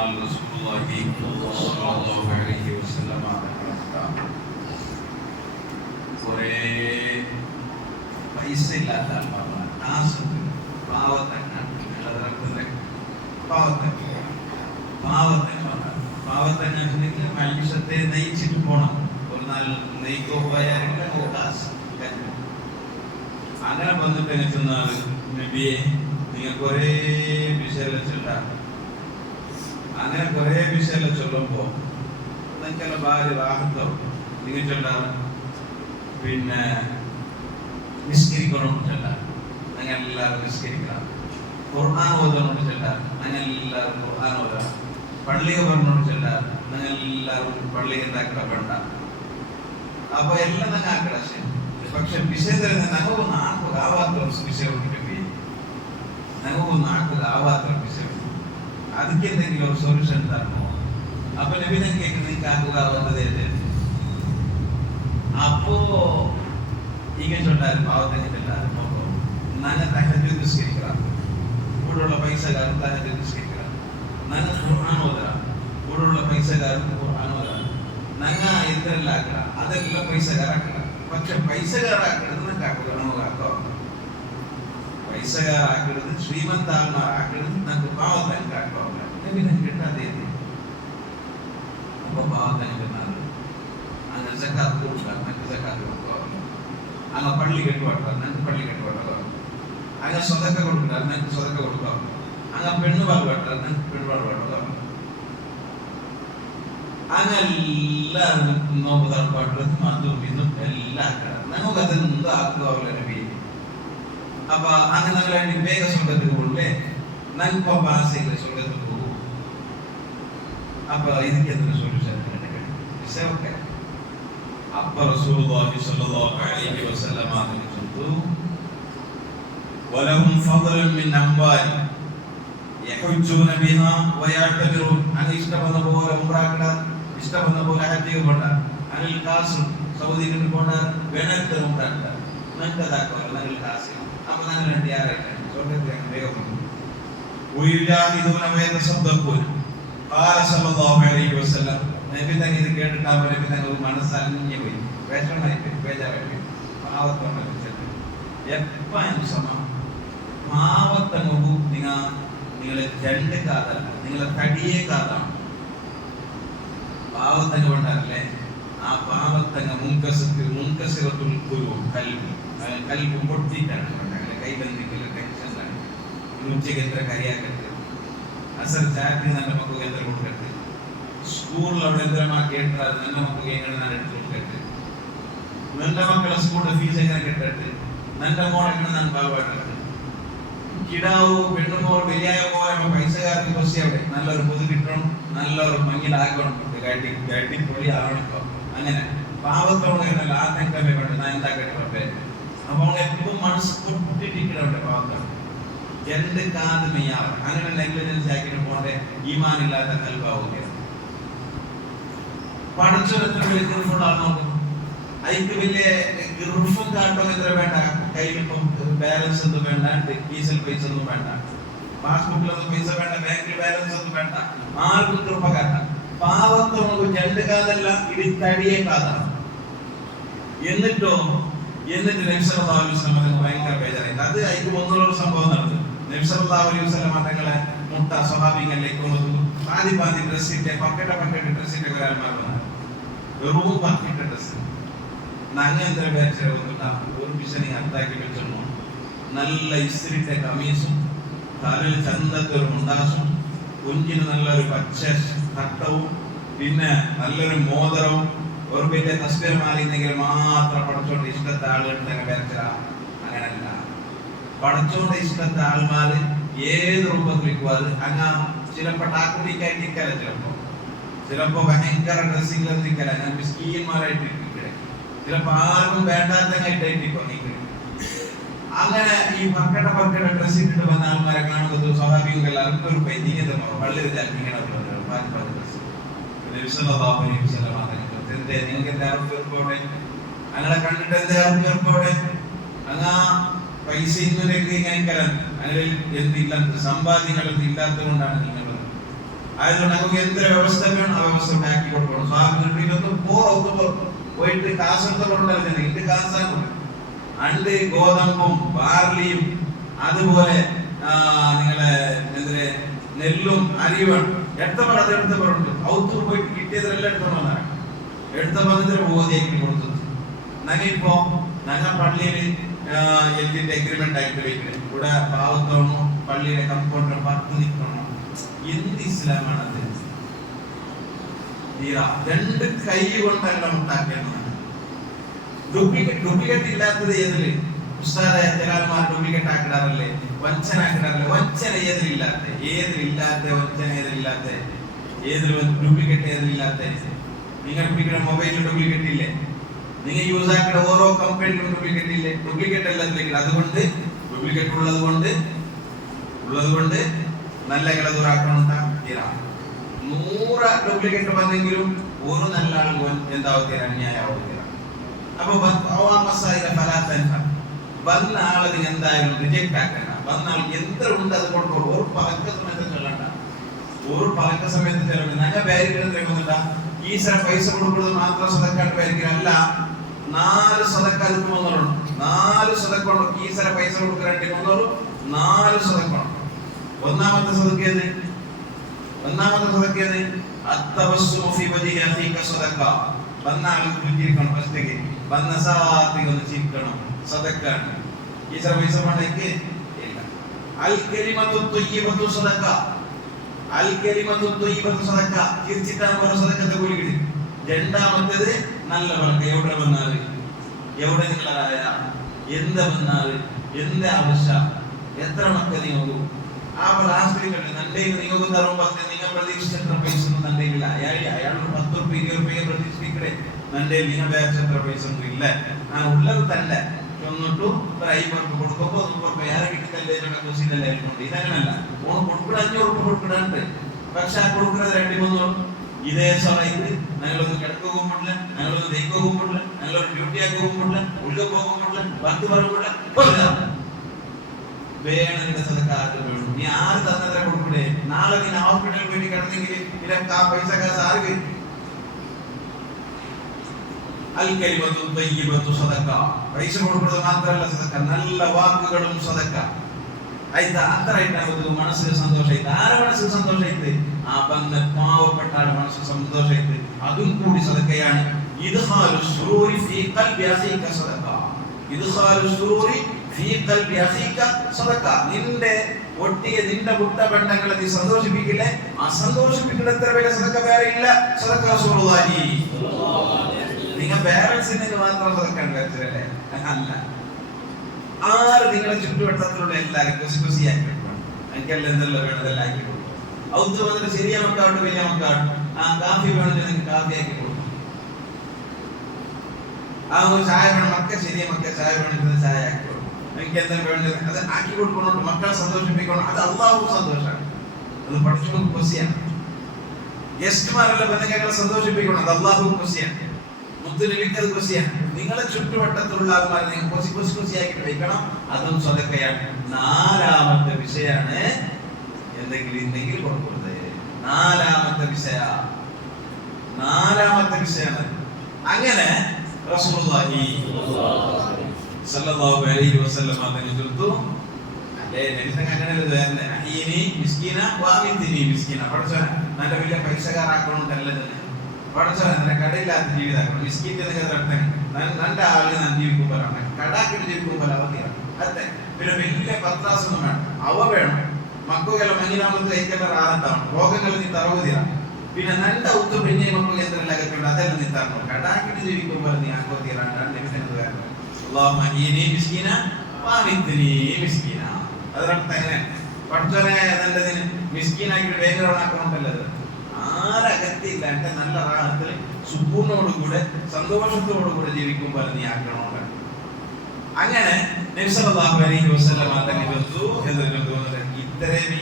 എന്നാൽ റസൂലുള്ളാഹി സ്വല്ലല്ലാഹു അലൈഹി വസല്ലം കുറേ പൈസ ഇല്ലാത്ത ആൾക്കാരാണ്. പാവത്തങ്ങ മനുഷ്യത്തെ നയിച്ചിട്ട് പോണം. ഒരു നാൾ നെയ്ക്കോ പോയാൽ കാശ് അങ്ങനെ വന്നിട്ട് ചെന്നാൽ നബിയെ നിങ്ങൾ കുറേ വിഷയം ചൊല്ലാറ്. അങ്ങനെ കുറേ വിഷയം ചൊല്ലുമ്പോ നിങ്ങൾക്കെല്ലാം ഭാര്യ റാഹത്തോ നിങ്ങൾ ചൊല്ലാറ്. പിന്നെ നിസ്കരിക്കണമെന്ന് ചൊല്ലാറ്. നിങ്ങൾ എല്ലാവരും നിസ്കരിക്കണം. ഖുർആൻ ഓതണമെന്ന് ചൊല്ലാറ്. നിങ്ങൾ എല്ലാവരും ഖുർആൻ ഓതണം. പള്ളിക പറഞ്ഞോണ്ട് ചൊല്ലാറ്. നിങ്ങൾ എല്ലാവരും പള്ളിക എന്താക്കട വേണ്ട. അപ്പൊ എല്ലാം നിങ്ങൾ ആക്കട. പക്ഷെ വിഷയത്തിൽ നമുക്ക് നാൽപ്പതാവാത്ത വിഷയം നമുക്ക് നാൽപ്പതാവാത്ത വിഷയം ಅದಕ್ಕೆ എന്തെങ്കിലും ഒരു സൊല്യൂഷൻ തരണോ? അപ്പൊ നബി കേൾക്കുന്നത് നിങ്ങൾക്ക് ആക്കുകാവുന്നത്. അപ്പോ ഇങ്ങനെ ചൊല്ലാരും പാവത്തന്നെ ചൊല്ലാരും നങ്ങ തഹജ്ജുദ് നിസ്കരിക്കണം. കൂടെയുള്ള പൈസക്കാരും തഹജ്ജുദ് നിസ്കരിക്കണം. നങ്ങ ഖുർആൻ ഓതണം. കൂടെയുള്ള പൈസക്കാരും ഖുർആൻ ഓതണം. നങ്ങ എന്തെല്ലാം ആക്കണം അതെല്ലാം പൈസക്കാരാക്കണം. പക്ഷെ പൈസക്കാരാക്കണത് നിങ്ങൾക്കാക്കുക. പൈസക്കാരാക്കണത് ശ്രീമന്താത്മാരാക്കണത് നമുക്ക് പാവത്തനക്കാക്കുക. കിട്ടാതെ അപ്പൊ പാവത്തനിക്കുന്നത് അങ്ങനെ സക്കാത്ത് കൊടുക്കാം. നിങ്ങൾക്ക് സക്കാത്ത് കൊടുക്കുക. അങ്ങ് പള്ളി കെട്ടുപാട്ടാൽ നിങ്ങൾക്ക് പള്ളി കെട്ടുപാട്ടാൽ. അങ്ങ് സ്വതക്ക കൊടുക്കുക. നിങ്ങൾക്ക് സ്വതക്ക കൊടുക്കാം. അങ്ങ് പെണ്ണുപാൽ പാട്ടാൽ നിങ്ങൾക്ക് പെണ്ണുപാൽ പാട്ടാൽ. അങ്ങെല്ലാവരും നോമ്പ് തറപ്പാട്ടും അതും ഇന്നും എല്ലാം ആക്കണം. നമുക്ക് അതെന്തും ആക്കുക നബി. അപ്പൊ അങ്ങനെ ഞങ്ങൾ വേഗ സ്വർഗത്തിൽ പോകണ്ടേ? നമുക്ക് ആശയില്ല സ്വർഗത്തിൽ പോകും. അപ്പൊ ഇതിക്ക് എന്തൊരു സൊല്യൂഷൻ വിഷയമൊക്കെ അപ്പൊ റസൂലുള്ളാഹി സ്വല്ലല്ലാഹു അലൈഹി വസല്ലം പറഞ്ഞു വലഹും ഫദ്ലുൻ മിൻ അംവാലി യഹുജ്ജൂന ബിഹാ വയഅ്തബിറൂൻ. അങ്ങനെ ഇഷ്ടപ്പെടുന്ന പോലെ ഉംറ ഇഷ്ടപ്പെടുന്ന പോലെ ഹജ്ജ് പോണ്ട. അങ്ങനെ കാശും സൗദിക്ക് പോണ്ട. വേണത്തെ ഉംറ നിങ്ങൾക്ക് അതാക്കുക. നിങ്ങൾ കാശ് അപ്പൊ നിങ്ങൾ രണ്ട് ആരായിട്ടാണ് സ്വർഗത്തിൽ വേഗം നബി തങ്ങൾ ഇത് കേട്ടിട്ടാകുമ്പോ നബി തങ്ങൾ മനസ്സലിഞ്ഞു പോയി. വിഷമായി ബേജാറായി പോയി. പാവത്തോണ്ട് എപ്പോഴും സമം പാവത്തങ്ങു നിങ്ങളെ രണ്ട് കാതല്ല, നിങ്ങളെ തടിയെ കാതാണ്. പാവത്തങ്ങ കൊണ്ടല്ലേ ആ പാവത്തങ്ങ മുൻകസിറത്തുൽ ഖുലൂബ് കൽബ് പൊട്ടിയിട്ടാണ് അങ്ങനെ കൈബന്ധിക്കൽ ടെൻഷനാണ്. ഉച്ചയ്ക്ക് എത്ര കരിയാക്കരുത്. അസർ ചാറ്റിന് നല്ല മക്കൾക്ക് എത്ര കൊടുക്കരുത്. സ്കൂളിൽ അവിടെ എന്തരമാ കേട്ടാൽ നല്ല മക്കൾക്ക് എങ്ങനെ ഞാൻ എടുത്തു കൊടുക്കരുത്. നല്ല മക്കളെ സ്കൂളിലെ ഫീസ് എങ്ങനെ കെട്ടരുത്. നല്ല മോളെങ്ങനെ ഞാൻ പാവമായിട്ടുണ്ട്. കിടാവു പെണ്ണുമോൾ വലിയായ പോലെ പൈസക്കാർക്ക് കുറച്ച് അവിടെ നല്ലൊരു പൊതു കിട്ടണം. നല്ലൊരു മങ്ങിലാകണം. പൊളി ആവണം. ഇപ്പൊ അങ്ങനെ പാവത്തോടെ ആത്മക്കമ്മ വേണ്ട. ഞാൻ എന്താ കേട്ടോട്ടെ. അപ്പൊ അവളെ എപ്പോഴും മനസ്സ് പൊട്ടിട്ടിരിക്കണവട്ടെ പാവത്തോട് എന്ത് കാതുമയ്യാവും. അങ്ങനെ നെഗ്ലിജൻസ് ആക്കിയിട്ട് പോകട്ടെ. ഈമാനില്ലാത്ത കൽബാവുകയാണ്. പഠിച്ചൊരെത്ര വലിയ ആൾ നോക്കുന്നു. അതിക്ക് വലിയ ഗൃഹം കാട്ടോ എത്ര വേണ്ട. കയ്യിലിപ്പം ബാലൻസ് ഒന്നും വേണ്ട. ഡീസൽ പൈസ ഒന്നും വേണ്ട. പാസ്ബുക്കിലൊന്നും പൈസ വേണ്ട. ബാങ്കിൽ ബാലൻസ് ഒന്നും വേണ്ട. ആർക്കും കൃപ കാട്ടാം. പാവത്തോട് രണ്ട് കാതല്ല, ഇടിത്തടിയെ കാതാണ്. എന്നിട്ട് നബി സല്ലല്ലാഹു അലൈഹി വസല്ലം ഭയങ്കര ബേജാറായി. അത് അതിക്ക് ഒന്നുള്ള സംഭവം നടന്നു. നബി സല്ലല്ലാഹു അലൈഹി വസല്ലം തങ്ങളെ മുട്ട സ്വഹാബികളിലേക്ക് കൊണ്ടുവന്നു. പാതി ഡ്രസ്സിന്റെ പക്കറ്റ് ഡ്രസ്സിന്റെ ഒരാൾമാർ വന്നു. വെറും പക്കറ്റ് ഡ്രസ്സ് നങ്ങേന്ദ്ര പേരൊന്നുണ്ടാവും. ഒരു പിശനി അത്താക്കി വെച്ചിരുന്നു. നല്ല ഇസ്തിരിട്ട കമീസും തലയിൽ ചന്തത്തെ ഒരു മുണ്ടാസും കുഞ്ഞിന് നല്ലൊരു പച്ച തട്ടവും പിന്നെ നല്ലൊരു മോതിരവും ഒരു വലിയ തസ്ബീഹ് മാത്രം പഠിച്ചോണ്ട് ഇഷ്ടത്തെ ആളുകളുടെ പേരച്ചില. അങ്ങനല്ല. പഠിച്ചോണ്ട് ഇഷ്ടത്തെ ആൾമാര് ഏത് രൂപത്തിലേക്കും അത് അങ്ങ് ചിലപ്പോ ടാക്കുടിക്കായിട്ട് നിൽക്കല. ചിലപ്പോ ഭയങ്കര ഡ്രസ്സിംഗ് നിൽക്കല. ഞാൻ മിസ്കീന്മാരായിട്ട് ഇരിക്കണേ. ചിലപ്പോ ആർക്കും വേണ്ടാത്തങ്ങായിട്ടായിരിക്കും നിൽക്കണേ. അങ്ങനെ ഈ പക്കട്ട ഡ്രസ് ഇട്ടിട്ട് വന്ന ആൾമാരെ കാണുന്നത് സ്വാഭാവികമല്ല. അവർക്കൊരു പൈതികത വളരെ ഇങ്ങനെ അങ്ങനെ കണ്ടിട്ട് എന്താ അങ്ങാ പൈസ ഇങ്ങനെ അങ്ങനെ എന്തില്ലാത്ത സമ്പാദ്യങ്ങളൊന്നും ഇല്ലാത്തത് കൊണ്ടാണ് നിങ്ങൾ ആയതുകൊണ്ട് നമുക്ക് എന്ത് വ്യവസ്ഥ വേണം ആ വ്യവസ്ഥ ഉണ്ടാക്കി കൊടുക്കണം. സ്വാതന്ത്ര്യം പോയിട്ട് കാസർഗോഡുണ്ടല്ലോ ഇത് കാസാണ് അണ്ട് ഗോതമ്പും ബാർലിയും അതുപോലെ നിങ്ങളെ നെല്ലും അരിയും എടുത്തവരുണ്ട് ഔത്തൂർ പോയിട്ട് കിട്ടിയതെല്ലാം എടുത്ത വന്നതിന് ബോധിയാക്കി കൊടുത്തത്. ഞങ്ങളിപ്പോ ഞങ്ങൾ പള്ളിയിൽ എല്ലിന്റെ എഗ്രിമെന്റ് ആയിട്ട് വയ്ക്കുന്നത് ഇവിടെ പാവത്തോണോ പള്ളിയിലെ കമ്പൗണ്ടർ 10 നിൽക്കണോ? എന്ത് ഇസ്ലാമാണ് അത്? രണ്ട് കൈ കൊണ്ടല്ല ഉണ്ടാക്കേണ്ടത്. ഡ്യൂപ്ലിക്കേറ്റ് ഇല്ലാത്തത് ഏതില്? ഉസ്താദെ ജലാൽമാർ ഡ്യൂപ്ലിക്കേറ്റ് ആക്കിടാറല്ലേ, വഞ്ചന ആക്കിടാറല്ലേ? വഞ്ചന ഏതിലില്ലാത്ത വഞ്ചന ഏതിൽ ഡ്യൂപ്ലിക്കേറ്റ് ഏതിലില്ലാത്ത? നിങ്ങൾ ഉപയോഗിക്കുന്ന മൊബൈലിൽ ഡ്യൂപ്ലിക്കേറ്റ് ഇല്ലേ? നിങ്ങൾ യൂസ് ആക്കുന്ന ഓരോ കമ്പനിയിലും ഡ്യൂപ്ലിക്കേറ്റ് ഇല്ലേ? ഡ്യൂപ്ലിക്കേറ്റ് എല്ലാത്തിലേക്ക്. അതുകൊണ്ട് ഡ്യൂപ്ലിക്കേറ്റ് ഉള്ളത് കൊണ്ട് നല്ല ഇളതുറാക്കണം. 100 ഡ്യൂപ്ലിക്കേറ്റ് വന്നെങ്കിലും ഒരു നല്ല ആൾ എന്താവും അന്യായമാവും. അപ്പൊ വന്ന ആള് എന്തായാലും റിജക്ട് ആക്കണ്ട. വന്ന ആൾക്ക് എന്ത് ഉണ്ട് അത് കൊടുക്കുള്ളൂ. ഒരു പലക്ക സമയത്ത് ചെല്ലണ്ട. ഞങ്ങൾ ബാരിക്കേണ്ട ഈശ്വര പൈസ കൊടുക്കുന്നത് മാത്രം സദക്കാട്ട് ബാരിക്കല്ല. 4 സദക്ക അതിന് 300 4 സദക്ക ഈശ്വര പൈസ കൊടുക്കാൻ 4 സദക്ക. ഒന്നാമത്തെ സദക്കയത് അത്തബസ്സുമു ഫീ വജ്ഹി അഖീക സദക്ക. വന്ന ആൾക്ക് ചിരിക്കണം. ഫസ്റ്റേക്ക് വന്ന സാത്തിക്ക് ഒന്ന് ചിരിക്കണം. സദക്ക ഈശ്വര പൈസ വേണ്ടേക്ക് ഇല്ല. അൽ കലിമത്തു ത്വയ്യിബത്തു സദക്ക. ചിരിച്ചിട്ടാൻ പോലെ സദക്കത്തെ കൂലി കിട്ടി. രണ്ടാമത്തേത് നല്ല പറക്ക. എവിടെ വന്നാല് എവിടെ നിങ്ങളായ എന്ത് വന്നാല് എന്ത് ആവശ്യം എത്ര മക്കൾ നിങ്ങൾക്ക് ആ ലാസ്റ്റ് നന്റെ നിങ്ങൾക്ക് തരുമ്പോൾ നിങ്ങൾ പ്രതീക്ഷിച്ച എത്ര പൈസ ഒന്നും നന്റെ ഇല്ല. അയാൾ 10 രൂപ 20 രൂപ പ്രതീക്ഷിക്കണേ. നന്റെ നിങ്ങൾ വിചാരിച്ച എത്ര പൈസ ഒന്നും ഇല്ല. ഞാൻ ഉള്ളത് തന്നെ എന്നിട്ടു ഒരു 50 രൂപ കൊടുക്കുമ്പോ 100 രൂപ ഏറെ കിട്ടിക്കല്ലേ കുസിയിലെല്ലായിരിക്കും. ഇതങ്ങനല്ല. ഓൺ കൊടുക്കുക 500 രൂപ കൊടുക്കണുണ്ട്. പക്ഷെ ആ കൊടുക്കുന്നത് 2-3 ഇതേ സമയത്ത് ഞങ്ങളൊന്ന് കിടക്കുകയും പറ്റില്ല, ഞങ്ങളൊന്ന് ദഹിക്കുകയും പറ്റില്ല, ഞങ്ങളൊരു ഡ്യൂട്ടി ആക്കുകയും പറ്റില്ല, ഉള്ളിൽ പോകും പറ്റില്ല, 10 പറഞ്ഞില്ല വേണമെങ്കിൽ സദക്കാർക്ക് വേണം. നീ ആര് തന്നത്ര കൊടുക്കണേ? നാളെ നീ ഹോസ്പിറ്റലിൽ പോയിട്ട് കിടന്നെങ്കിൽ നിനക്ക് ആ പൈസ കാശ് ആര് കഴിയും? അൽ കലിമത്തു ത്വയ്യിബത്തു സദക്ക. പൈസ കൊടുക്കുന്നത് മാത്രമല്ല സദക്ക, നല്ല വാക്കുകളും സദക്ക. അത്രയായിട്ട് മനസ്സിന് സന്തോഷമായിട്ട്. ആരെ മനസ്സിന് സന്തോഷമായിട്ട്? ആ വന്ന പാവപ്പെട്ട ആളുടെ മനസ്സിന് സന്തോഷമായിട്ട്. അതും കൂടി സദക്കയാണ്. ഇദ്ഖാലു സുറൂരി ഫീ ഖൽബി അഖീക സദക്ക. ഇദ്ഖാലു സുറൂരി ഫീ ഖൽബി അഖീക സദക്ക. നിന്റെ മുട്ട ബന്ധങ്ങളെ നീ സന്തോഷിപ്പിക്കില്ലേ? ആ സന്തോഷിപ്പിക്കുന്ന എത്ര വലിയ സദക്ക വേറെ ഇല്ല. സദക്ക റസൂലുള്ളാഹി. നിങ്ങൾ ബാലൻസിന് മാത്രം സദക്കാൻ വെച്ചല്ലേ? അല്ല, ആര് നിങ്ങളെ ചുറ്റുവട്ടത്തിലുള്ള എല്ലാവരും കുസിയാക്കി കൊടുക്കണം. എനിക്കെല്ലാം എന്തെല്ലാം വേണം അതെല്ലാം ആക്കി കൊടുക്കും. ഔത്ത് വന്നിട്ട് ചെറിയ മക്കാവട്ടെ വലിയ മക്കാവട്ടെ ആ കാഫി വേണമെങ്കിൽ നിങ്ങൾക്ക് കാഫി ആക്കി കൊടുക്കും. ആ ചായ വേണം മക്ക ചെറിയ മക്ക ചായ വേണമെങ്കിൽ ചായ ആക്കി കൊടുക്കും. എനിക്ക് എന്താ വേണ്ടത് അത് ആക്കി കൊടുക്കണോണ്ട് മക്കളെ സന്തോഷിപ്പിക്കണം. അത് അള്ളാഹു സന്തോഷമാണ്. അത് പഠിച്ചു കുസിയാണ്. ഗസ്റ്റുമാരല്ല ബന്ധങ്ങളെ സന്തോഷിപ്പിക്കണം. അത് അള്ളാഹു കുസിയാണ്. മുത്തുനബിക്കത് കുസിയാണ്. നിങ്ങളെ ചുറ്റുവട്ടത്തിലുള്ള ആൾമാരെ നിങ്ങൾ കുസിയാക്കിട്ട് വെക്കണം. അതും സദക്കയാണ്. 4ാമത്തെ വിഷയാണ് എന്തെങ്കിലും കൊടുക്കുന്നത്. 4ാമത്തെ വിഷയാണ്. അങ്ങനെ റസൂലുള്ളാഹി സ്വല്ലല്ലാഹു അലൈഹി വസല്ലം പറഞ്ഞു അല്ലേ നബി തങ്ങൾ അങ്ങനെയല്ല വേറെ അഹീനി മിസ്കീന വാമിദ്ദിനി മിസ്കീന. പഠിച്ചോനെ നല്ല വലിയ പൈസക്കാരാക്കണമെന്നല്ല തന്നെ. പഠിച്ചോനെ നല്ല കടയില്ലാത്ത ജീവിതമാക്കണം. മിസ്കീന്റെ അർത്ഥം നല്ല ആളുകൾ ഞാൻ ജീവിക്കുമ്പോഴാണ് കടാക്കിട്ട് ജീവിക്കുമ്പോൾ അവധിയാണ്. അതെ പിന്നെ വലിയ പത്രാസൊന്നും വേണം. അവ വേണം. മക്കുകളെ മഞ്ഞിനാമത്തെ ഐക്യങ്ങൾ ആനന്ദമാണ്. രോഗങ്ങൾ നീ തറവതിയാണ്. പിന്നെ നല്ല ഉത്ത് പിന്നെ മക്കൾ എന്തെല്ലാം അകറ്റുണ്ട് അതെല്ലാം നീ തരണം. കടാക്കിട്ട് ജീവിക്കുമ്പോൾ നീ ആഘോതിയാണ്. അതിനർത്ഥം എങ്ങനെ പഠിച്ചോനെ നല്ലതിന് മിസ്കീനാക്കിട്ട് വേഗമാക്കണമെന്നല്ലത്. ആരകത്തില്ല എന്റെ നല്ല റാഹത്തിൽ സുക്കൂനോടുകൂടെ സന്തോഷത്തോടുകൂടെ ജീവിക്കുമ്പോൾ നീ ആക്കണമെന്ന്. അങ്ങനെ നബി സല്ലല്ലാഹു അലൈഹി വസല്ലം ഇത്രയും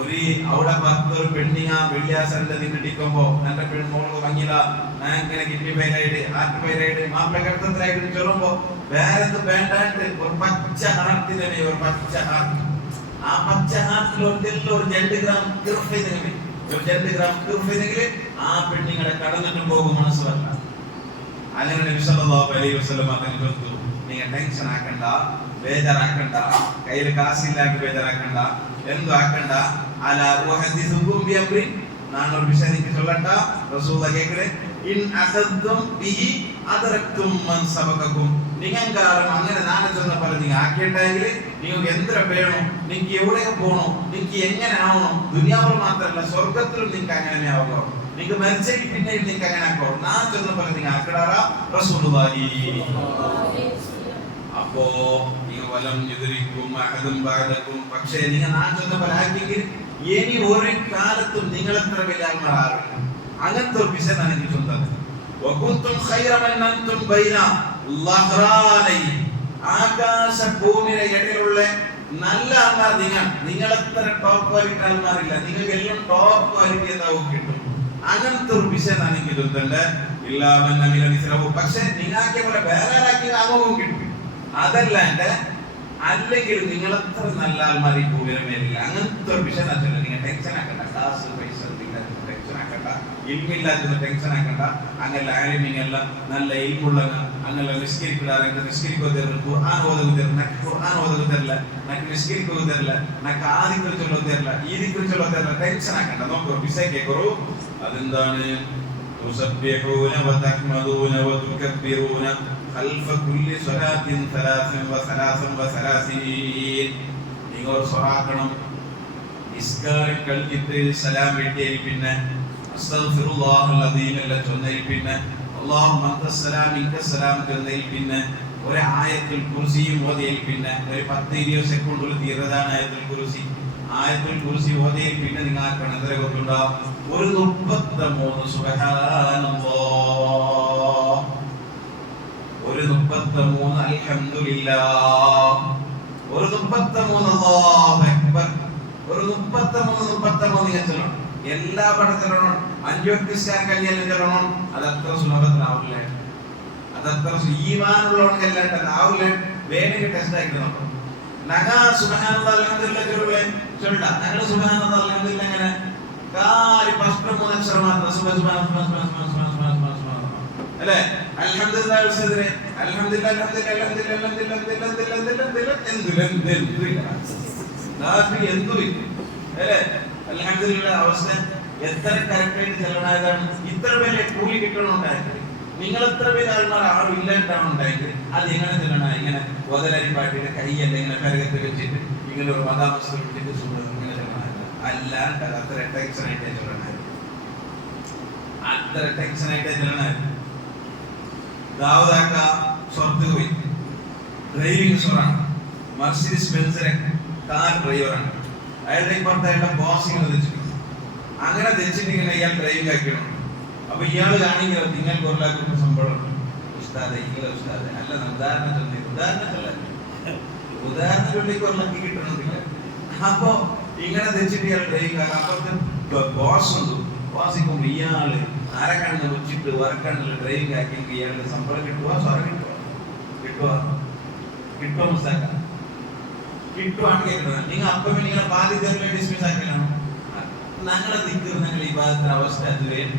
ഒരു അവിടെ 10 പെണ്ണിങ്ങ വെള്ളിയാസന്റെ നിന്നിടിക്കുമ്പോ എന്റെ പെൺമോള് ഭംഗില ഞാൻ ഇങ്ങനെ കിഡ്നിപ്പൈനായിട്ട് ഹാർട്ട്പൈനായിട്ട് മാപ്പിളക്കടത്തത്തിലായിട്ട് ചൊല്ലുമ്പോ വേറെ വേണ്ടാണ്ട് ഒരു പച്ച ഹാർട്ടിനെ ഒരു പച്ച ഹാർട്ട്. ആ പച്ച ഹാർട്ടിൽ ഒരു 2 ഗ്രാം ഒരു 2 ഗ്രാം കിർഫിനെങ്കിൽ ആ പെണ്ണിങ്ങളെ കടന്നിട്ടും പോകും മനസ്സിലല്ല. അങ്ങനെ നബി സല്ലല്ലാഹു അലൈഹി വസല്ലം തങ്ങൾ പറഞ്ഞു, നിങ്ങൾ ടെൻഷൻ ആക്കണ്ട, ബേജാറാക്കണ്ട, കയ്യിൽ കാശില്ലാക്കി ബേജാറാക്കണ്ട, എന്തും ആക്കണ്ട. അലാ ഉഹദിസുകും ബിഅംരി, ഞാൻ ഒരു വിഷയം നിങ്ങൾക്ക് ചൊല്ലട്ടാ. റസൂലുള്ളാഹി കേൾക്കണേ, ഇൻ അഖദ്തും ബിഹി അദറക്തും മൻ സബഖകും. നിങ്ങൾക്കാരും അങ്ങനെ ഞാൻ ചെന്ന പോലെ നിങ്ങൾ ആക്കിയിട്ടെങ്കിൽ നിങ്ങൾക്ക് എന്തിര വേണം, നിങ്ങൾക്ക് എവിടെയൊക്കെ പോകണം, നിങ്ങൾക്ക് എങ്ങനെ ആവണം, ദുനിയാവിൽ മാത്രമല്ല സ്വർഗത്തിലും നിങ്ങൾക്ക് അങ്ങനെ ആവണം. നിങ്ങൾക്ക് മരിച്ചെങ്കിൽ പിന്നെ നിങ്ങൾക്ക് അങ്ങനെ ആക്കണം. ഞാൻ ചെന്ന പോലെ നിങ്ങൾ ആക്കിടാറാ റസൂലുള്ളാഹി. അപ്പോ നിങ്ങൾ വലം യുദ്രിക്കും അഹദും ബഅദകും, പക്ഷേ നിങ്ങൾ ഞാൻ ചെന്ന പോലെ ആക്കിയെങ്കിൽ ഇനി ഒരു കാലത്തും നിങ്ങൾ എത്ര വലിയ ആൾമാരാറില്ല. അങ്ങനത്തെ ഒരു വിഷയം എനിക്ക് ചൊന്നത്. വകുന്തും ഖൈറ മൻ അൻതും ബൈന ലഹ്റാനൈ, ആകാശ ഭൂമിയുടെ ഇടയിലുള്ള നല്ല ആൾമാർ നിങ്ങൾ എത്ര ടോപ്പ് ക്വാളിറ്റി ആൾമാരില്ല, നിങ്ങൾക്ക് എല്ലാം ടോപ്പ് ക്വാളിറ്റി എന്നാവും കിട്ടും. അങ്ങനത്തെ ഒരു വിഷയം എനിക്ക് ചൊന്നത്. ഇല്ലാമൻ അമില മിസ്റഹു, പക്ഷേ നിങ്ങാക്കിയ പോലെ വേറെ ആക്കിയ ആവും കിട്ടും. അതല്ലാണ്ട് അല്ലെങ്കിൽ നിങ്ങൾ എത്ര നല്ല ആൾമാർ ഈ ഭൂമിയുടെ മേലില്ല. അങ്ങനത്തെ ഒരു വിഷയം വെച്ചാൽ നിങ്ങൾ ടെൻഷൻ ആക്കണ്ട. കാശ് പൈസ ടെൻഷൻ ആക്കണ്ട, ഇൽമില്ലാത്ത ടെൻഷൻ ആക്കണ്ട. അങ്ങനെ ആലിമിങ്ങല്ല നല്ല ഇൽമുള്ള അങ്ങനെ നിസ്കരിക്കിടാറെങ്കിൽ നിസ്കരിക്കോ തരില്ല, ഖുർആൻ ഓതുക തരില്ല, ഖുർആൻ ഓതുക തരില്ല, നക്ക് നിസ്കരിക്കുക തരില്ല, നക്ക് ആദിക്കൽ ചൊല്ലോ തരില്ല, ഈദിക്കൽ ചൊല്ലോ തരില്ല. ടെൻഷൻ ആക്കണ്ട. നോക്കൂ വിഷയം കേൾക്കൂ. അതെന്താണ്? തുസബ്ബിഹൂന വതഹ്മദൂന വതുകബ്ബിറൂന ഖൽഫ കുല്ലി സ്വലാത്തിൻ 33 നിങ്ങൾ സ്വലാക്കണം. നിസ്കാരം കഴിഞ്ഞിട്ട് സലാം വീട്ടിയിൽ പിന്നെ അസ്തഗ്ഫിറുല്ലാഹൽ അദീം എല്ലാം ചൊന്നതിൽ പിന്നെ അല്ലാഹുമ്മ അൻതസ്സലാം മിൻകസ്സലാം ചൊന്നതിൽ പിന്നെ ഒരു ആയത്തുൽ കുർസിയും ഓതിയിൽ പിന്നെ ഒരു 10-20 സെക്കൻഡിൽ തീർന്നതാണ് ആയത്തുൽ കുർസി. ആയത്തുൽ കുർസി ഓതിയിൽ പിന്നെ നിങ്ങൾക്ക് എത്ര കൊണ്ടുണ്ടാവും? ഒരു 33 സുബ്ഹാനല്ലാഹ്, ഒരു 33 അൽഹംദുലില്ലാഹ്, ഒരു 33 അല്ലാഹു അക്ബർ, ഒരു 33 നിങ്ങൾ ചൊല്ലണം. എല്ലാ പടത്തിലും 5 വക്ത് നിസ്കാരം കഴിഞ്ഞാലും ചൊല്ലണം. അതത്ര സുലഭത്തിലാവില്ല. അതത്ര ഈമാനുള്ളവർക്കെല്ലാം ആവില്ല. വേണമെങ്കിൽ ടെസ്റ്റ് ആയിട്ട് നോക്കണം. നഗ സുബ്ഹാനല്ലാഹ് അൽഹംദുലില്ലാഹ് ചൊല്ല. ഞങ്ങൾ സുബ്ഹാനല്ലാഹ് അൽഹംദുലില്ലാഹ് എങ്ങനെ കാലി ഫസ്റ്റ് 3 അക്ഷരം മാത്രം അല്ലേ? അൽഹംദുലില്ലാഹ് ഉസ്താദിനെ അൽഹംദുലില്ലാഹ് അൽഹംദുലില്ലാഹ് അൽഹംദുലില്ലാഹ് അവസ്ഥ എത്ര കറക്റ്റായിട്ട് ചെല്ലണതാണ്. ഇത്ര പേരെ കൂലി കിട്ടണുണ്ടായിരുന്നു. നിങ്ങൾ എത്ര പേര് ആൾമാർ ആരും ഇല്ലാണ്ടാണ് ഉണ്ടായത്. അത് എങ്ങനെ ചെല്ലണ? ഇങ്ങനെ ഒതലരി പാട്ടിയുടെ കൈയല്ല ഇങ്ങനെ കരകത്ത് വെച്ചിട്ട് ഇങ്ങനെ ഒരു മതാമസ്തു ഇട്ടിട്ട് ഇങ്ങനെ ചെല്ലണമായിരുന്നു. അല്ലാണ്ട് അത്ര ടെൻഷനായിട്ടേ ചെല്ലണമായിരുന്നു. അത്ര ടെൻഷനായിട്ടേ ചെല്ലണമായിരുന്നു. ദാവൂദാക്ക സ്വർത്ത് പോയി. ഡ്രൈവിംഗ് സ്വർമാണ്. മർസിഡീസ് ബെൻസിലെ കാർ ഡ്രൈവറാണ്. അയാളുടെ ഇപ്പുറത്ത് അയാളുടെ ബോസ് ഇങ്ങനെ തെച്ചിട്ടുണ്ട്. അങ്ങനെ തെച്ചിട്ട് ഇങ്ങനെ ഇയാൾ ഡ്രൈവിംഗ് ആക്കിയിട്ടുണ്ട്. അപ്പൊ ഇയാൾ കാണിക്കുന്നത് നിങ്ങൾക്ക് 1 ലക്ഷം രൂപ ശമ്പളം ഉസ്താദ് ഉസ്താദ് അല്ല. ഉദാഹരണം ചൊല്ലിക്ക് 1 ലക്ഷം കിട്ടണമെന്നില്ല. അപ്പൊ ഇങ്ങനെ തെച്ചിട്ട് ഇയാൾ ഡ്രൈവിംഗ് ആക്കാം. അപ്പുറത്ത് ബോസ് ഉണ്ട്. ബോസിക്കുമ്പോ ഇയാള് അരക്കണ്ണ് വെച്ചിട്ട് വരക്കണ്ണിൽ ഡ്രൈവിംഗ് ആക്കിയെങ്കിൽ ഇയാളുടെ ശമ്പളം കിട്ടുക? സ്വരം കിട്ടുക മുസ്താക്ക കിട്ടുവാണ് കേൾക്കുന്നത്. നിങ്ങൾ അപ്പം നിങ്ങളെ ബാധ്യതകളെ ഡിസ്മിസ് ആക്കലാണ്. ഞങ്ങളെ നിൽക്കുന്ന ഞങ്ങൾ ഈ ഭാഗത്തിന്റെ അവസ്ഥ അത് വേണ്ട.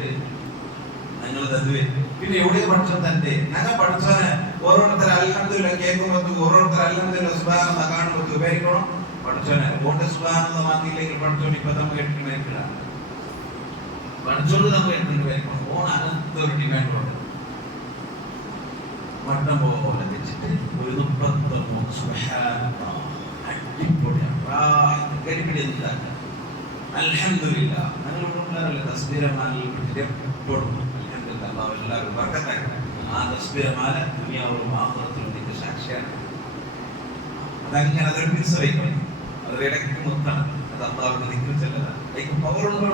ഞങ്ങളത് അത് വേണ്ട. പിന്നെ എവിടെ പഠിച്ചോ തന്നെ ഞങ്ങൾ പഠിച്ചോനെ ഓരോരുത്തർ അൽഹംദുലില്ലാഹ് കേൾക്കുമ്പോൾ ഓരോരുത്തർ അൽഹംദുലില്ലാഹ് സുബ്ഹാനല്ലാഹ് കാണുമ്പോൾ ഉപയോഗിക്കണം. പഠിച്ചോനെ ഓന്റെ സുബ്ഹാനല്ലാഹ് മാറ്റിയില്ലെങ്കിൽ പഠിച്ചോണ്ട് ഇപ്പൊ നമ്മൾ കേട്ടിട്ടില്ല. പഠിച്ചോണ്ട് നമ്മൾ കേട്ടിട്ടുണ്ട്. ഓൺ അങ്ങനത്തെ ഒരു ഡിമാൻഡുണ്ട്. വട്ടം പോലെ വെച്ചിട്ട് ഒരു 33 സുബ്ഹാനല്ലാഹ് അൽഹംദുലില്ലാഹ്. ഞങ്ങൾ തസ്ബീഹമാല എപ്പോഴും അൽഹംദുലില്ലാഹ് അല്ലാഹു എല്ലാവരും ബർക്കത്താക്കട്ടെ. ആ തസ്ബീഹമാല ദുനിയാവിലും ആഖിറത്തിലും നിന്റെ സാക്ഷിയാണ്. അതങ്ങനെ അതൊരു പിൻസ് വയ്ക്കണം. അതൊരു ഇടയ്ക്ക് മുത്താണ്. അത് അല്ലാഹുവിന്റെ ദിക്ർ ചെല്ലലാണ്. അതിക്ക് പവറുണ്ടോ?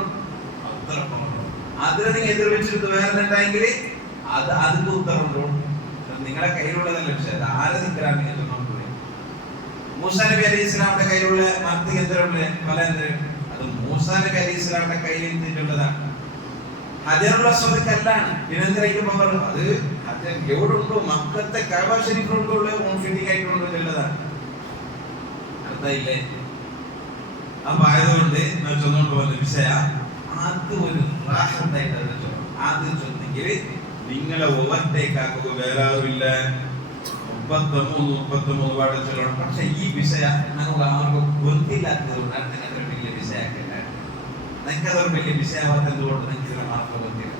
അത്ര പവറുണ്ടോ? അതിനെ നിങ്ങൾ എതിർ വെച്ചിട്ട് വേറെ ഉണ്ടായെങ്കിൽ അതിന്റെ ഉത്തരവുണ്ടോ? നിങ്ങളുടെ കയ്യിലുള്ളതല്ല. പക്ഷെ അത് ആരെ ദിക്റാണ് നിങ്ങൾ ചൊല്ലുന്നത്? മൂസാ നബി അലൈഹി ഇസ്ലാമിന്റെ കയ്യിലുള്ള മർത്തി യന്ത്രമുള്ള പല യന്ത്രം അത് മൂസാ നബി അലൈഹി ഇസ്ലാമിന്റെ കയ്യിൽ നിന്നുള്ളതാണ്. ഹജറുൽ അസ്വദ് കല്ലാണ്. ഇതിനെന്തരയ്ക്ക് പവർ? അത് എവിടുണ്ടോ മക്കത്തെ കഅബ ശരീഫിലുള്ള ഫിറ്റിംഗ് ആയിട്ടുണ്ടോ എന്നുള്ളതാണ്. അർത്ഥമില്ലേ? അപ്പൊ ആയതുകൊണ്ട് ഞാൻ ചൊന്നുകൊണ്ട് പോകുന്ന വിഷയ അത് ഒരു റാഹത്തായിട്ട് അത് ചൊല്ലും. ആദ്യം ചൊന്നെങ്കിൽ നിങ്ങളെ ഓവർടേക്ക് ആക്കുക വേറെ ആരുമില്ല. 33 പാട് ചൊല്ലണം. പക്ഷെ ഈ വിഷയം നമുക്ക് ആർക്കും ഗൊത്തില്ലാത്തത് കൊണ്ടാണ് നിങ്ങൾക്കൊരു വലിയ വിഷയമാക്കില്ല. നിങ്ങൾക്കതൊരു വലിയ വിഷയമാകാത്തത് കൊണ്ട് നിങ്ങൾക്ക് ഇതിനെ മാർക്ക് ഗൊത്തില്ല.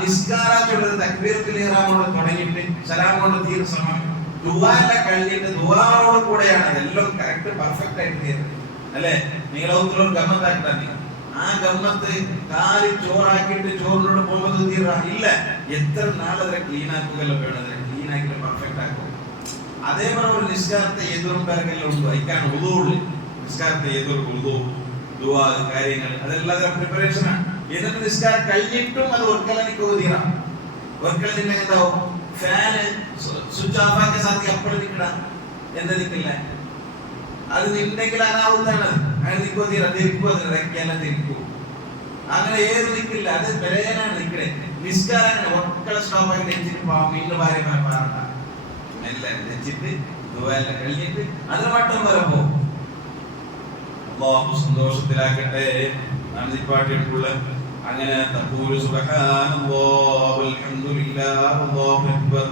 നിസ്കാരം ചൊല്ലുന്നത് തക്ബീറത്തുൽ ഇഹ്റാമോട് തുടങ്ങിയിട്ട് സലാം കൊണ്ട് തീരുന്ന സമയം ദുആന്റെ കഴിഞ്ഞിട്ട് ദുആയോട് കൂടെയാണ് ഇതെല്ലാം കറക്റ്റ് പെർഫെക്റ്റ് ആയിട്ട് തീരുന്നത് അല്ലേ? നിങ്ങളൊരു ഗമ്മത്താക്കിട്ടാണ് ആ ഗമ്മത്ത് കാലി ചോറാക്കിയിട്ട് ചോറിനോട് പോകുന്നത് തീരാ ഇല്ല. എത്ര നാളെ ക്ലീൻ ആക്കുകയല്ല വേണം, ക്ലീൻ ആക്കിയിട്ട് പെർഫെക്റ്റ് ആക്കുക. അതേപോലെ ഒരു നിസ്കാരത്തെ എതിരും കാര്യങ്ങളിലും ഉണ്ട്. അതിക്കാണ് ഉദൂള്ളു. നിസ്കാരത്തെ എതിർ ഉദൂ ദുആ കാര്യങ്ങൾ അതെല്ലാം പ്രിപ്പറേഷനാണ്. എന്നിട്ട് നിസ്കാരം കഴിഞ്ഞിട്ടും അത് ഒരിക്കലെനിക്ക് തീരാം. ഒരിക്കലും എന്താവും ഫാന് സ്വിച്ച് ഓഫ് ആക്കിയ സാധ്യത അപ്പോഴും നിൽക്കണ എന്താ നിൽക്കില്ല. അത് നിന്നെങ്കിൽ അനാവുന്നതാണ്. അങ്ങനെ നിൽക്കോ തീരാ തിരിക്കോ അതിനെല്ലാം തിരിക്കൂ. അങ്ങനെ ഏത് നിൽക്കില്ല. അത് ബലനാണ് നിൽക്കണേ. നിസ്കാരം ഒരിക്കലും സ്റ്റോപ്പ് ആക്കി വെച്ചിട്ട് വീണ്ടും ഭാര്യമാരെ പാറണ്ട. എല്ലാം വെച്ചിട്ട് ദുആയെല്ലാം കഴിഞ്ഞിട്ട് അതിന് വട്ടം വരെ പോകും. അല്ലാഹു സന്തോഷത്തിലാക്കട്ടെ. പാട്ടിയുള്ള അങ്ങനെ തഖൂലു സുബ്ഹാനല്ലാഹി വൽഹംദുലില്ലാഹി വല്ലാഹു അക്ബർ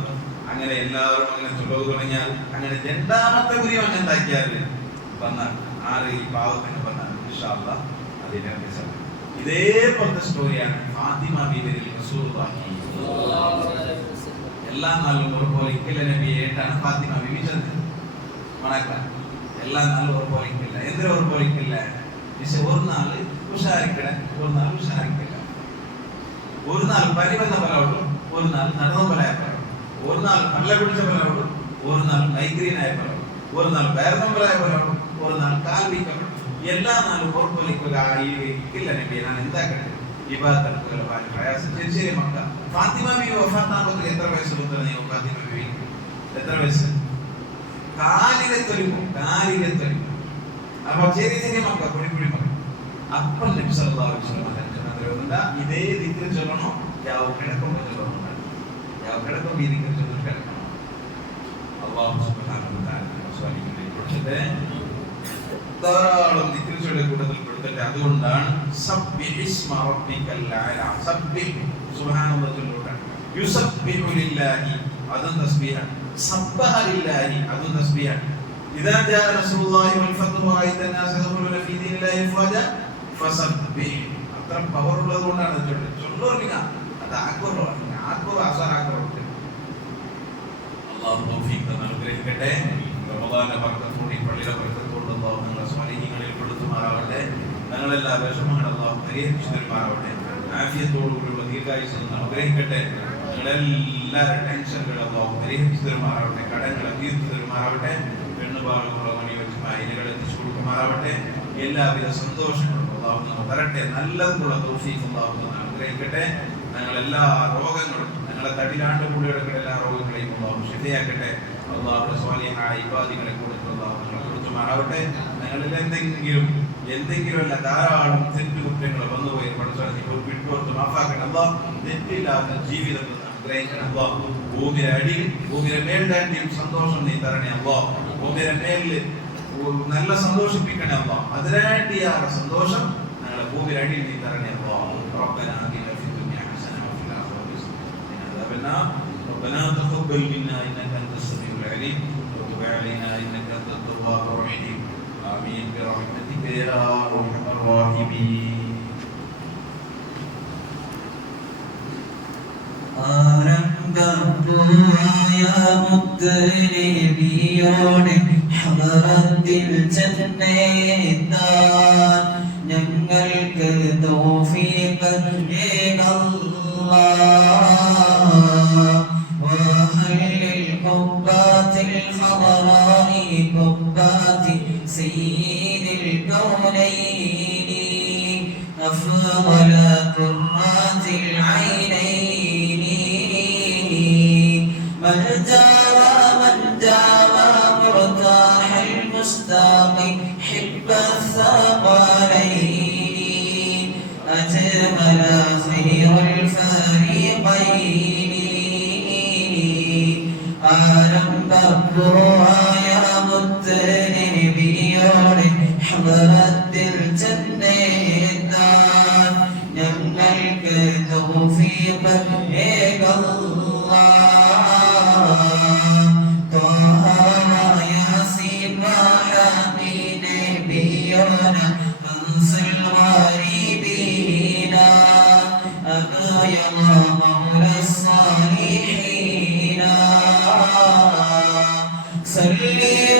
അങ്ങനെ എല്ലാവരും അങ്ങനെ ചൊല്ലു തുടങ്ങിയാൽ അങ്ങനെ രണ്ടാമത്തെ ഗുരു അങ്ങനെ ഉണ്ടാക്കിയാൽ വന്നാൽ ആറ് ഈ പാവത്തിന് വന്നാൽ ഇൻഷാ അല്ലാഹ് അതിനെ വിശദം ഇതേപോലത്തെ സ്റ്റോറിയാണ് ഫാത്തിമ ബീവിയിൽ റസൂലുള്ളാഹി എല്ലാ നാളും ഒരുപോലെ ഇക്കില്ല നബിയായിട്ടാണ് ഫാത്തിമ ബീവി ചെന്നത്. മണക്കാൻ എല്ലാ നാളും ഒരുപോലെ ഇക്കില്ല. എന്തിനാ ഒരുപോലെ ഇക്കില്ല? ഒരു നാള് ഉഷാരിക്കട, ഒരു നാൾ ഉഷാരിക്കില്ല. ഒരു നാൾ പനി വന്ന പോലാവുള്ളൂ, ഒരു നാൾ നടന്ന പോലായപ്പോഴും, ഒരു നാൾ പള്ള പിടിച്ച പോലാവുള്ളൂ, ഒരു നാൾ മൈഗ്രീൻ ആയപ്പോഴും, ഒരു നാൾ വേർന്നമ്പലായ പോലാവുള്ളൂ, ഒരു നാൾ കാൽ വീക്കപ്പെടും. എല്ലാ നാളും ഉറപ്പൊലിക്കുക ഇല്ല നബി ഞാൻ എന്താക്കട്ടെ ഇബാദത്ത് പ്രയാസം. ശരി മക്ക ഫാത്തിമ ബീവി വഫാത്താകുമ്പോൾ എത്ര വയസ്സ് കൊടുത്തത്? ഫാത്തിമ ബീവി എത്ര വയസ്സ്? കാലിലെ തൊലിക്കും. അപ്പൊ ചെറിയ ചെറിയ മക്ക പൊടി മക്ക. അപ്പോൾ നബി സല്ലല്ലാഹു അലൈഹി വസല്ലം ഇതേ ദിക്ർ ചൊല്ലണോ? യാവ് കിടക്കുമ്പോൾ ചൊല്ലണം. യാവ് കിടക്കുമ്പോൾ ഈ ദിക്ർ ചൊല്ലി കിടക്കണം. അല്ലാഹു സുബ്ഹാനഹു വ തആല സ്വാലിഹിനെ കുറിച്ചിട്ട് ധാരാളം ദിക്ർ ചൊല്ലിയ കൂട്ടത്തിൽ പെടുത്തട്ടെ. അതുകൊണ്ടാണ് സബ്ബിഹിസ്മ റബ്ബിക്കൽ അഅല. സബ്ബിഹ് സുബ്ഹാനല്ലാഹ് ചൊല്ലുക. യുസബ്ബിഹു ലില്ലാഹി അതും തസ്ബീഹാണ്. സബ്ബഹ ലില്ലാഹി അതും തസ്ബീഹാണ്. ഇദാ ജാഅ റസൂലുള്ളാഹി വൽ ഫത്ഹു വറഅയ്ത അൻ-നാസ യദ്ഖുലൂന ഫീ ദീനില്ലാഹി അഫ്വാജ ഫസബ്ബിഹ്. അത്ര പവർ ഉള്ളതുകൊണ്ടാണ് ചൊല്ലുക. അത് ആക്കോ ആസാറാക്കോ. അല്ലാഹു തൗഫീഖ് തന്ന് അനുഗ്രഹിക്കട്ടെ. റമദാനിലെ ബർക്കത്തോടെ പള്ളിയിലെ ബർക്കത്തോടെ അല്ലാഹു ഞങ്ങളെ സ്വാലിഹീങ്ങളിൽ പെടുത്തുമാറാവട്ടെ. ഞങ്ങളെല്ലാ വിഷമങ്ങളും അല്ലാഹു പരിഹരിച്ചു തരുമാറാവട്ടെ. ആഫിയത്തോടുകൂടിയുള്ള ദീർഘായുസ്സ് അനുഗ്രഹിക്കട്ടെ. ഞങ്ങളെല്ലാവരുടെ ടെൻഷനുകൾ അല്ലാഹു പരിഹരിച്ചു തരുമാറാവട്ടെ. കടങ്ങളെ തീർത്തു തരുമാറാവട്ടെ. പെണ്ണുപാടുകളോ മണിവച്ചുമായ ഇലകൾ എത്തിച്ചു കൊടുക്കുമാറാവട്ടെ. എല്ലാവിധ സന്തോഷങ്ങളും അല്ലാഹു നമുക്ക് തരട്ടെ. നല്ലതുള്ള തൗഫീഖ് അല്ലാഹു തന്ന് അനുഗ്രഹിക്കട്ടെ. ഞങ്ങളെല്ലാ രോഗങ്ങളും ഞങ്ങളെ തടിലാണ്ട് കൂടി കിടക്കുന്ന എല്ലാ രോഗങ്ങളെയും അല്ലാഹു ശിഫയാക്കട്ടെ. അല്ലാഹുവിന്റെ സ്വാലിഹായ ഇബാദികളെ കൊടുത്ത് അല്ലാഹു ഞങ്ങളെ കൊടുത്തുമാറാവട്ടെ. ഞങ്ങളിൽ എന്തെങ്കിലും അല്ല ധാരാളം തെറ്റുകുറ്റങ്ങൾ വന്നുപോയി പഠിച്ചു വിട്ടുകൊടുത്ത് മാഫാക്കണം. അല്ലാഹു തെറ്റില്ലാത്ത ജീവിതം അനുഗ്രഹിക്കണം. അല്ലാഹു ഭൂമിയുടെ മേൽഡാന്റെയും സന്തോഷം നീ തരണേ. അല്ലാഹു ഭൂമിയുടെ മേലിൽ നല്ല സന്തോഷിപ്പിക്കണേ. അല്ലാഹു അതിനായിട്ടിയായ സന്തോഷം ഞങ്ങളുടെ ഭൂമിയുടെ അടിയിൽ നീ തരണേ. അല്ലാഹു റബ്ബനാ ആതിനാ ഫിദ് ദുനിയാ ഹസന വഫിൽ ആഖിറതി ഹസന വഖിനാ അദാബന്നാർ. ربنا تقبل منا انك انت السميع العليم وتب علينا انك انت التواب الرحيم. آمين برحمتك يا أرحم الراحمين. ആരംഭപ്പൂവായ മുത്തനബിയോടെ ഹദറത്തിൽ ചെന്നെത്താൻ ഞങ്ങൾക്ക് തൗഫീഖ് ഏകല്ലാഹ്. വഹല്ലിൽ ഖുബ്ബാത്തിൽ ഖദറാനി ഖുബ്ബാത്തി സയ്യിദിൽ കൗനൈനി അഫ്ളല ഖുർറാത്തിൽ ഐനൈനി من جاوى مرتاح المستاق حب الثقلين أجمل خير الفريقين. ആരംഭപ്പൂവായ മുത്തനബിയോടെ ഹദറത്തിൽ ചെന്നെത്താൻ أنس الغريبين أبا يا مولى الصالحين صل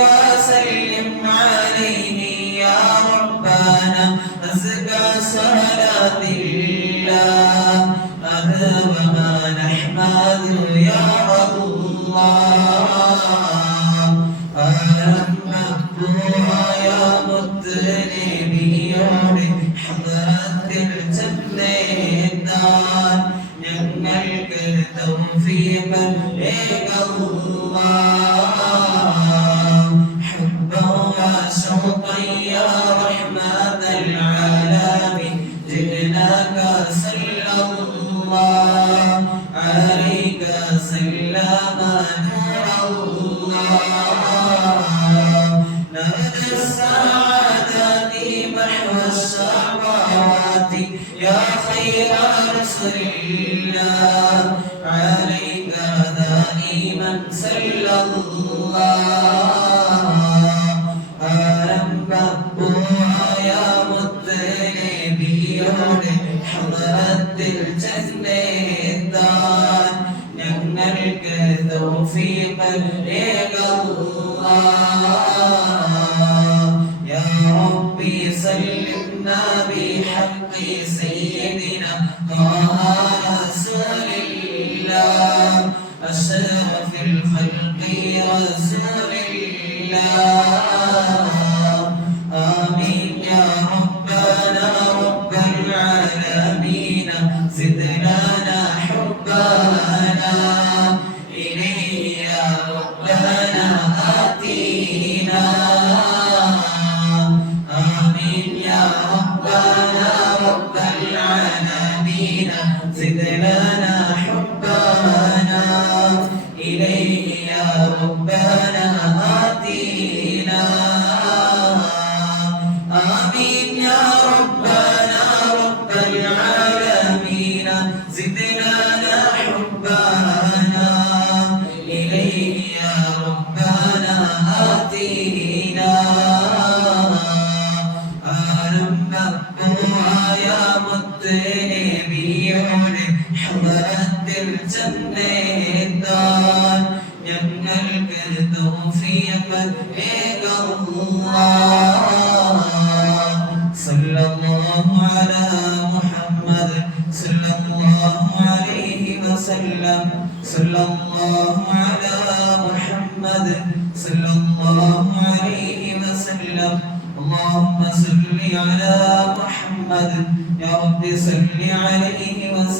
وسلم عليه يا ربنا أزكى صلاة الله أذهب ما نحمد يا الله ألم مقبوها يا മുത്തനബിയോട് ഹദറത്തിൽ ചെന്നെത്താൻ ഞങ്ങൾക്ക് തൗഫീഖ് حبا وشوقا يا رحمة العالمين جئناك صلى الله عليك سلام نور الله نرجو السعادة محو الشقوات يا خير رسول الله عليك دائما صلى الله آرംഭപ്പൂവായ يا മുത്തനബിയോട് ഹദറത്തിൽ ചെന്നെത്താൻ ഞങ്ങൾക്ക് തൗഫീഖ് يا ربي سلمنا بحق سيدنا طه رسول الله أشرف الخلق رسول الله آمين يا ربنا رب العالمين زد لنا حبنا إليه يا ربنا آتينا آمين يا ربنا رب العالمين زد لنا حبنا إليه يا ربنا آتينا آمين يا ربنا رب العالمين زد لنا حبنا إليه يا ربنا آتينا ആരംഭപ്പൂവായ മുത്തനബിയോട് ഹദറത്തിൽ ചെന്നെത്താൻ ഞങ്ങൾക്ക് തൗഫീഖ് സല്ലല്ലാഹു അലാ മുഹമ്മദ് സല്ലല്ലാഹു അലൈഹി വസല്ലം സല്ലല്ലാഹു അലാ മുഹമ്മദ് സല്ലല്ലാഹു അലൈഹി വസല്ലം اللهم صل على محمد يا رب صل عليه وسلم